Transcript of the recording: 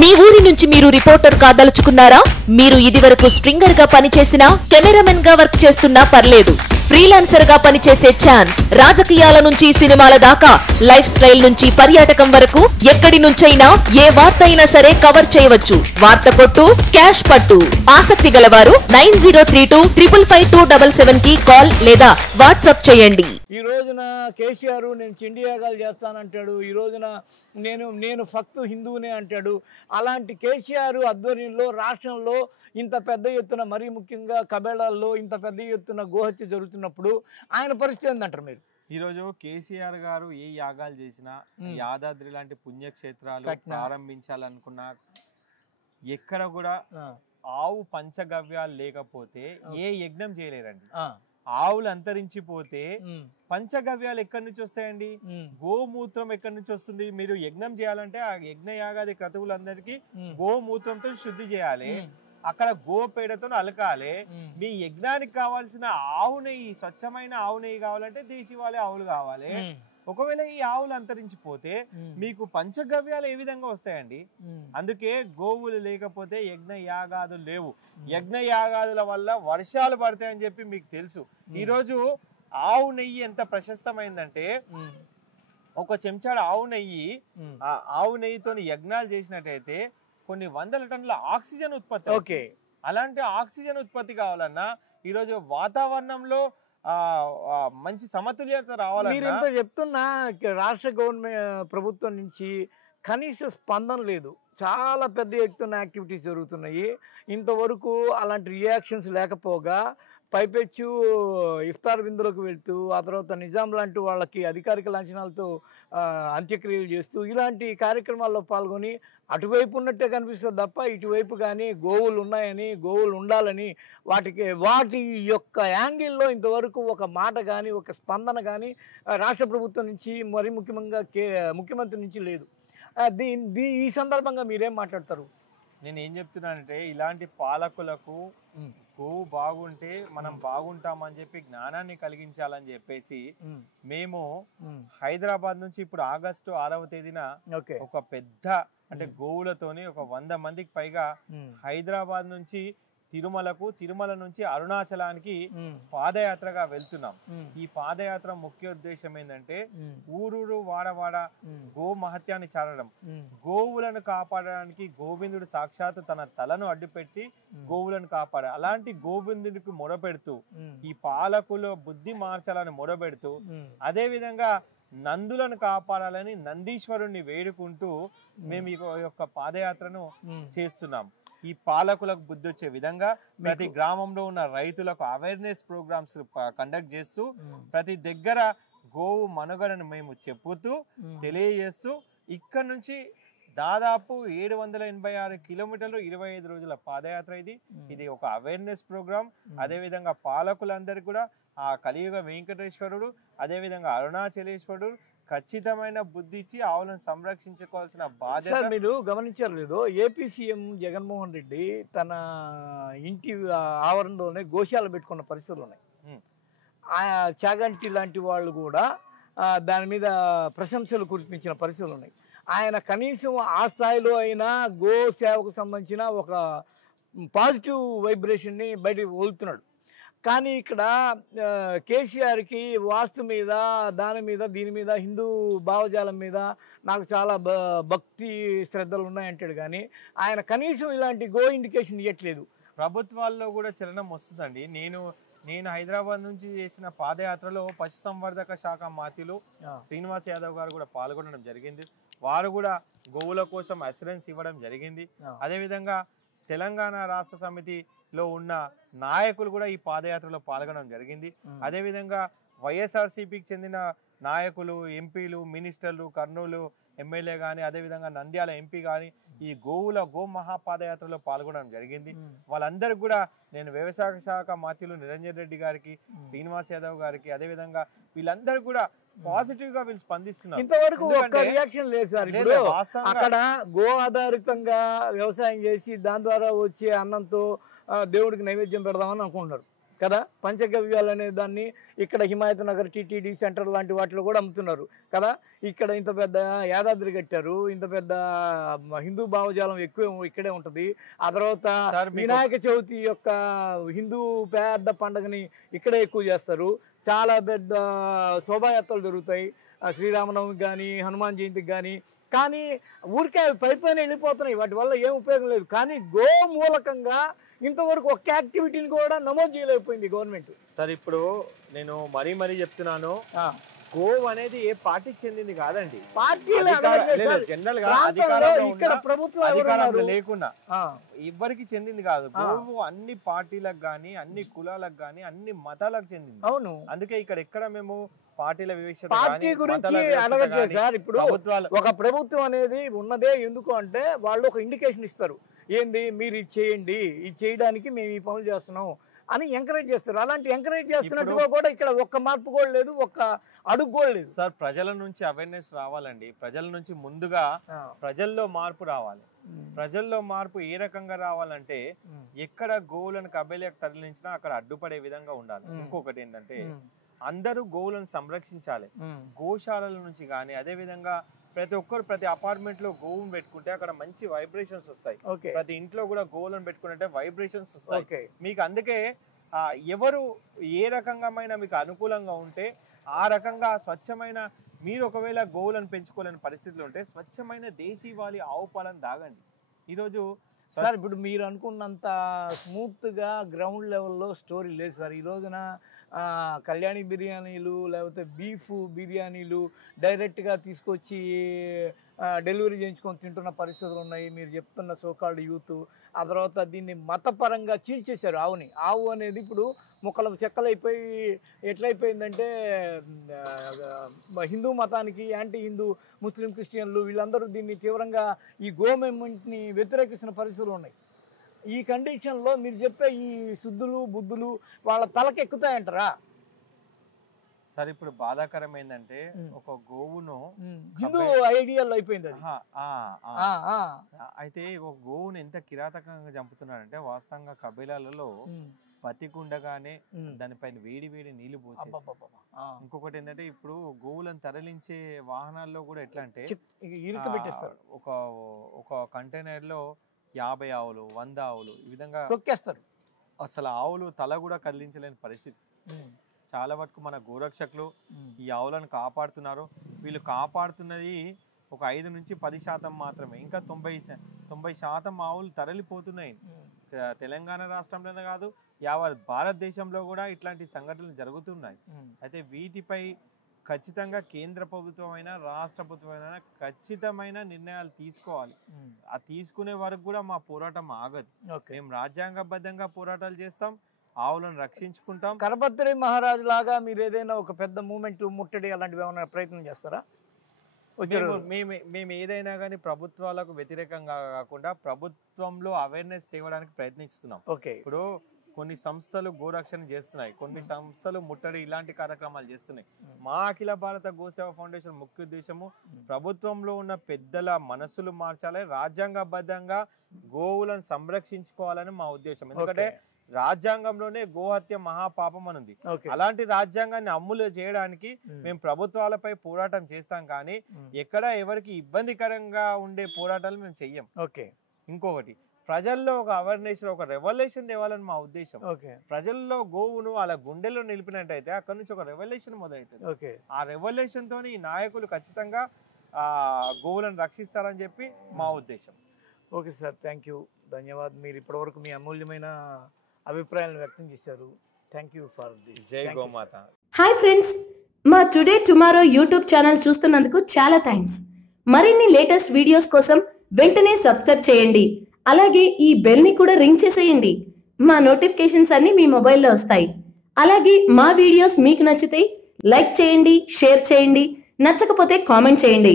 మీ ఊరి నుంచి మీరు రిపోర్టర్ కాదలుచుకున్నారా? మీరు ఇదివరకు స్ట్రింగర్ గా పనిచేసినా, కెమెరామెన్ గా వర్క్ చేస్తున్నా పర్లేదు. ఫ్రీలాన్సర్ గా పనిచేసే ఛాన్స్. రాజకీయాల నుంచి సినిమాల దాకా, లైఫ్ స్టైల్ నుంచి పర్యాటకం వరకు ఎక్కడి నుంచైనా ఏ వార్త అయినా సరే కవర్ చేయవచ్చు. వార్త కొట్టు, క్యాష్ పట్టు. ఆసక్తి గలవారు 9032555277 కి కాల్ లేదా వాట్సాప్ చేయండి. ఈ రోజున కేసీఆర్ నేను చిండియాగాలు చేస్తానంటాడు. ఈ రోజున నేను ఫక్తు హిందువునే అంటాడు. అలాంటి కేసీఆర్ ఆధ్వర్యంలో రాష్ట్రంలో ఇంత పెద్ద ఎత్తున, మరీ ముఖ్యంగా కబేళాల్లో ఇంత పెద్ద ఎత్తున గోహత్య జరుగుతున్నప్పుడు ఆయన పరిస్థితి ఏందంటారు మీరు? ఈరోజు కేసీఆర్ గారు ఏ యాగాలు చేసినా, యాదాద్రి లాంటి పుణ్యక్షేత్రాలు ప్రారంభించాలనుకున్నా, ఎక్కడ కూడా ఆవు పంచగవ్యాలు లేకపోతే ఏ యజ్ఞం చేయలేరండి. ఆవులు అంతరించిపోతే పంచగవ్యాలు ఎక్కడి నుంచి వస్తాయండి? గోమూత్రం ఎక్కడి నుంచి వస్తుంది? మీరు యజ్ఞం చేయాలంటే ఆ యజ్ఞ యాగాది క్రతువులందరికీ గోమూత్రంతో శుద్ధి చేయాలి, అక్కడ గోపేడతో అలకాలి. మీ యజ్ఞానికి కావాల్సిన ఆవు నెయ్యి, స్వచ్ఛమైన ఆవు నెయ్యి కావాలంటే దేశీవాళీ ఆవులు కావాలి. ఒకవేళ ఈ ఆవులు అంతరించిపోతే మీకు పంచగవ్యాలు ఏ విధంగా వస్తాయండి? అందుకే గోవులు లేకపోతే యజ్ఞ యాగాదులు లేవు. యజ్ఞ యాగాదుల వల్ల వర్షాలు పడతాయని చెప్పి మీకు తెలుసు. ఈరోజు ఆవు నెయ్యి ఎంత ప్రశస్తమైందంటే, ఒక చెంచాడు ఆవు నెయ్యి, ఆ ఆవు నెయ్యితో యజ్ఞాలు చేసినట్టయితే కొన్ని వందల టన్నుల ఆక్సిజన్ ఉత్పత్తి. ఓకే, అలాంటి ఆక్సిజన్ ఉత్పత్తి కావాలన్నా ఈరోజు వాతావరణంలో మంచి సమతుల్యత రావాలని మీరు ఎంత చెప్తున్నా రాష్ట్ర గవర్నమెంట్ ప్రభుత్వం నుంచి కనీస స్పందన లేదు. చాలా పెద్ద ఎత్తున యాక్టివిటీస్ జరుగుతున్నాయి. ఇంతవరకు అలాంటి రియాక్షన్స్ లేకపోగా పైపెచ్చు ఇఫ్తార్ విందులకు వెళ్తూ, ఆ తర్వాత నిజాం లాంటి వాళ్ళకి అధికారిక లాంఛనాలతో అంత్యక్రియలు చేస్తూ ఇలాంటి కార్యక్రమాల్లో పాల్గొని అటువైపు ఉన్నట్టే కనిపిస్తుంది తప్ప ఇటువైపు కానీ గోవులు ఉన్నాయని, గోవులు ఉండాలని వాటి యొక్క యాంగిల్లో ఇంతవరకు ఒక మాట కానీ, ఒక స్పందన కానీ రాష్ట్ర ప్రభుత్వం నుంచి, మరి ముఖ్యంగా ముఖ్యమంత్రి నుంచి లేదు. ఈ సందర్భంగా మీరేం మాట్లాడతారు? నేను ఏం చెప్తున్నానంటే, ఇలాంటి పాలకులకు గోవు బాగుంటే మనం బాగుంటామని చెప్పి జ్ఞానాన్ని కలిగించాలని చెప్పేసి మేము హైదరాబాద్ నుంచి ఇప్పుడు ఆగస్టు 6వ తేదీన ఒక పెద్ద, అంటే గోవులతోని ఒక 100 మందికి పైగా హైదరాబాద్ నుంచి తిరుమలకు, తిరుమల నుంచి అరుణాచలానికి పాదయాత్రగా వెళ్తున్నాం. ఈ పాదయాత్ర ముఖ్య ఉద్దేశం ఏంటంటే, ఊరూరు వాడవాడ గో మహత్యాన్ని చాటడం, గోవులను కాపాడడానికి గోవిందుడు సాక్షాత్ తన తలను అడ్డుపెట్టి గోవులను కాపాడ, అలాంటి గోవిందుడికి మొరపెడుతూ, ఈ పాలకుల బుద్ధి మార్చాలని మొరపెడుతూ, అదే విధంగా నందులను కాపాడాలని నందీశ్వరుణ్ణి వేడుకుంటూ మేము ఈ యొక్క పాదయాత్రను చేస్తున్నాం. ఈ పాలకులకు బుద్ధి వచ్చే విధంగా ప్రతి గ్రామంలో ఉన్న రైతులకు అవేర్నెస్ ప్రోగ్రామ్స్ కండక్ట్ చేస్తూ, ప్రతి దగ్గర గోవు మనుగడను మేము చెప్పుతూ తెలియజేస్తూ, ఇక్కడ నుంచి దాదాపు 786 కిలోమీటర్లు 25 రోజుల పాదయాత్ర ఇది ఒక అవేర్నెస్ ప్రోగ్రామ్. అదేవిధంగా పాలకులందరికీ కూడా ఆ కలియుగ వెంకటేశ్వరుడు, అదేవిధంగా అరుణాచలేశ్వరుడు ఖచ్చితమైన బుద్ధి ఇచ్చి ఆవులను సంరక్షించుకోవాల్సిన బాధ్యత. మీరు గమనించారు లేదో, ఏపీ సీఎం జగన్మోహన్ రెడ్డి తన ఇంటి ఆవరణలోనే గోశాల పెట్టుకున్న పరిస్థితులు ఉన్నాయి. చాగంటి లాంటి వాళ్ళు కూడా దాని మీద ప్రశంసలు కురిపించిన పరిస్థితులు ఉన్నాయి. ఆయన కనీసం ఆ స్థాయిలో అయినా గో సేవకు సంబంధించిన ఒక పాజిటివ్ వైబ్రేషన్ని బయటకు వదులుతున్నాడు. కానీ ఇక్కడ కేసీఆర్కి వాస్తు మీద, దాని మీద, దీని మీద, హిందూ భావజాలం మీద నాకు చాలా భక్తి శ్రద్ధలు ఉన్నాయంటాడు. కానీ ఆయన కనీసం ఇలాంటి గో ఇండికేషన్ ఇవ్వట్లేదు. ప్రభుత్వాల్లో కూడా చలనం వస్తుందండి. నేను హైదరాబాద్ నుంచి చేసిన పాదయాత్రలో పశుసంవర్ధక శాఖ మంత్రులు శ్రీనివాస్ యాదవ్ గారు కూడా పాల్గొనడం జరిగింది. వారు కూడా గోవుల కోసం అసూరెన్స్ ఇవ్వడం జరిగింది. అదేవిధంగా తెలంగాణ రాష్ట్ర సమితిలో ఉన్న నాయకులు కూడా ఈ పాదయాత్రలో పాల్గొనడం జరిగింది. అదేవిధంగా వైఎస్ఆర్సీపీకి చెందిన నాయకులు, ఎంపీలు, మినిస్టర్లు, కర్నూలు ఎమ్మెల్యే కానీ, అదేవిధంగా నంద్యాల ఎంపీ కానీ ఈ గో మహాపాదయాత్రలో పాల్గొనడం జరిగింది. వాళ్ళందరికీ కూడా నేను వ్యవసాయ శాఖ మంత్రులు నిరంజన్ రెడ్డి గారికి, శ్రీనివాస్ యాదవ్ గారికి, అదేవిధంగా వీళ్ళందరూ కూడా పాజిటివ్ గా వీళ్ళు స్పందిస్తున్నారు. ఇంతవరకు ఒక్క రియాక్షన్ లేదు సార్. ఇప్పుడు అక్కడ గో ఆధారితంగా వ్యవసాయం చేసి దాని ద్వారా వచ్చే అన్నంతో దేవుడికి నైవేద్యం పెడదామని అనుకుంటున్నారు. కదా. పంచగవ్యాలు అనే దాన్ని ఇక్కడ హిమాయత్ నగర్ టీటీడీ సెంటర్ లాంటి వాటిలో కూడా అమ్ముతున్నారు కదా. ఇక్కడ ఇంత పెద్ద యాదాద్రి కట్టారు, ఇంత పెద్ద హిందూ భావజాలం ఎక్కువ ఇక్కడే ఉంటుంది. ఆ తర్వాత వినాయక చవితి యొక్క హిందూ పెద్ద పండుగని ఇక్కడే ఎక్కువ చేస్తారు. చాలా పెద్ద శోభాయాత్రలు జరుగుతాయి శ్రీరామనవమికి కానీ హనుమాన్ జయంతికి కానీ. కానీ ఊరికే పైపైన వెళ్ళిపోతున్నాయి, వాటి వల్ల ఏం ఉపయోగం లేదు. కానీ గో మూలకంగా ఇంతవరకు ఒక్క యాక్టివిటీని కూడా నమోదు చేయలేకపోయింది గవర్నమెంట్. సార్ ఇప్పుడు నేను మరీ చెప్తున్నాను, గోవు అనేది ఏ పార్టీకి చెందింది కాదండి. జనరల్ గా అధికారంలో లేకున్నా ఎవరికి చెందింది కాదు. గోవు అన్ని పార్టీలకు గానీ అన్ని కులాలకు గానీ అన్ని మతాలకు చెందింది. అవును, అందుకే ఇక్కడ ఎక్కడ మేము పార్టీల వివక్షత పార్టీ గురించి అడగట్లేదు సార్. ఇప్పుడు ఒక ప్రభుత్వం అనేది ఉన్నదే ఎందుకు అంటే వాళ్ళు ఒక ఇండికేషన్ ఇస్తారు, ఏంది మీరు ఇది చేయండి, ఇది చేయడానికి మేము ఈ పనులు చేస్తున్నాం అని ఎంకరేజ్ చేస్తారు. అలాంటి ఎంకరేజ్ చేస్తున్నట్టుగా కూడా ఇక్కడ ఒక్క మార్పు కూడా లేదు, ఒక్క అడుగు కూడా లేదు. సార్ ప్రజల నుంచి అవేర్నెస్ రావాలండి. ప్రజల నుంచి ముందుగా ప్రజల్లో మార్పు రావాలి. ప్రజల్లో మార్పు ఏ రకంగా రావాలంటే ఎక్కడ గోవులను కబేలకు తరలించినా అక్కడ అడ్డుపడే విధంగా ఉండాలి. ఇంకొకటి ఏంటంటే అందరూ గోవులను సంరక్షించాలి. గోశాలల నుంచి కానీ అదే విధంగా ప్రతి ఒక్కరు ప్రతి అపార్ట్మెంట్ లో గోవును పెట్టుకుంటే అక్కడ మంచి వైబ్రేషన్స్ వస్తాయి. ప్రతి ఇంట్లో కూడా గోవులను పెట్టుకుంటే వైబ్రేషన్స్ వస్తాయి మీకు. అందుకే ఎవరు ఏ రకంగా మీకు అనుకూలంగా ఉంటే ఆ రకంగా స్వచ్ఛమైన, మీరు ఒకవేళ గోవులను పెంచుకోలేని పరిస్థితులు ఉంటే స్వచ్ఛమైన దేశీవాళీ ఆవు పాలను తాగండి. ఈరోజు సార్ ఇప్పుడు మీరు అనుకున్నంత స్మూత్గా గ్రౌండ్ లెవెల్లో స్టోరీ లేదు సార్. ఈ రోజున కళ్యాణి బిర్యానీలు లేకపోతే బీఫ్ బిర్యానీలు డైరెక్ట్గా తీసుకొచ్చి డెలివరీ చేయించుకొని తింటున్న పరిస్థితులు ఉన్నాయి. మీరు చెప్తున్న సోకాల్డ్ యూత్ ఆ తర్వాత దీన్ని మతపరంగా చీల్చేశారు ఆవుని. ఆవు అనేది ఇప్పుడు ముక్కలు చెక్కలైపోయి ఎట్లయిపోయిందంటే హిందూ మతానికి యాంటీ హిందూ ముస్లిం క్రిస్టియన్లు వీళ్ళందరూ దీన్ని తీవ్రంగా ఈ గవర్నమెంట్ని వ్యతిరేకిస్తున్న పరిస్థితులు ఉన్నాయి. ఈ కండిషన్లో మీరు చెప్పే ఈ శుద్ధులు బుద్ధులు వాళ్ళ తలకెక్కుతాయంటారా? సరే ఇప్పుడు బాధాకరం ఏంటంటే ఒక గోవును హిందూ ఐడియల్ అయిపోయింది అది. అయితే ఒక గోవును ఎంత కిరాతకంగా చంపుతున్నారంటే వాస్తవంగా కబీలాలలో బతికుండగానే దానిపైన వేడి నీళ్లు పోసి. ఇంకొకటి ఏంటంటే ఇప్పుడు గోవులను తరలించే వాహనాల్లో కూడా ఎట్లా అంటే ఒక కంటైనర్ లో 50 ఆవులు 100 ఆవులు ఈ విధంగా తొక్కేస్తారు. అసలు ఆవులు తల కూడా కదిలించలేని పరిస్థితి. చాలా వరకు మన గోరక్షకులు ఈ ఆవులను కాపాడుతున్నారు. వీళ్ళు కాపాడుతున్నది ఒక 5 నుంచి 10% మాత్రమే. ఇంకా 90% ఆవులు తరలిపోతున్నాయి. తెలంగాణ రాష్ట్రంలోనే కాదు యావత్ భారతదేశంలో కూడా ఇట్లాంటి సంఘటనలు జరుగుతున్నాయి. అయితే వీటిపై ఖచ్చితంగా కేంద్ర ప్రభుత్వం అయినా రాష్ట్ర ప్రభుత్వం అయినా ఖచ్చితమైన నిర్ణయాలు తీసుకోవాలి. ఆ తీసుకునే వరకు కూడా మా పోరాటం ఆగదు. మేము రాజ్యాంగబద్ధంగా పోరాటాలు చేస్తాం, ఆవులను రక్షించుకుంటాం. కరపత్రి మహారాజు లాగా మీరు ఏదైనా ఒక పెద్ద మూమెంట్ ముట్టడి అలాంటివి ఏమైనా ప్రయత్నం చేస్తారా? మేము ఏదైనా కానీ ప్రభుత్వాలకు వ్యతిరేకంగా కాకుండా ప్రభుత్వంలో అవేర్నెస్ తేవడానికి ప్రయత్నిస్తున్నాం. ఇప్పుడు కొన్ని సంస్థలు గోరక్షణ చేస్తున్నాయి, కొన్ని సంస్థలు ముట్టడి ఇలాంటి కార్యక్రమాలు చేస్తున్నాయి. మా అఖిల భారత గోసేవ ఫౌండేషన్ ముఖ్య ఉద్దేశము ప్రభుత్వంలో ఉన్న పెద్దల మనసులు మార్చాలి, రాజ్యాంగబద్ధంగా గోవులను సంరక్షించుకోవాలని మా ఉద్దేశం. ఎందుకంటే రాజ్యాంగంలోనే గోహత్య మహాపాపం అని ఉంది. అలాంటి రాజ్యాంగాన్ని అమలు చేయడానికి మేము ప్రభుత్వాలపై పోరాటం చేస్తాం, కానీ ఎక్కడ ఎవరికి ఇబ్బందికరంగా ఉండే పోరాటాలు మేము చెయ్యం. ఇంకొకటి ప్రజల్లో ఒక అవేర్నెస్, ఒక రెవల్యూషన్ తేవాలని మా ఉద్దేశం. ప్రజల్లో గోవును అలా గుండెల్లో నిలిపినట్టయితే అక్కడ నుంచి ఒక రెవల్యూషన్ మొదలవుతుంది. ఆ రెవల్యూషన్ తోని ఈ నాయకులు ఖచ్చితంగా గోవులను రక్షిస్తారని చెప్పి మా ఉద్దేశం. ఓకే సార్, థ్యాంక్ యూ, ధన్యవాదాలు. మీరు ఇప్పటివరకు మీ అమూల్యమైన అభిప్రాయాలను వ్యక్తం చేశారు. Thank you for this. జై గోమాత. హాయ్ ఫ్రెండ్స్, మా టుడే టుమారో యూట్యూబ్ ఛానల్ చూస్తున్నందుకు చాలా థ్యాంక్స్. మరిన్ని లేటెస్ట్ వీడియోస్ కోసం వెంటనే సబ్స్క్రైబ్ చేయండి. అలాగే ఈ బెల్ ని కూడా రింగ్ చేసేయండి. మా నోటిఫికేషన్స్ అన్ని మీ మొబైల్లో వస్తాయి. అలాగే మా వీడియోస్ మీకు నచ్చితే లైక్ చేయండి, షేర్ చేయండి, నచ్చకపోతే కామెంట్ చేయండి.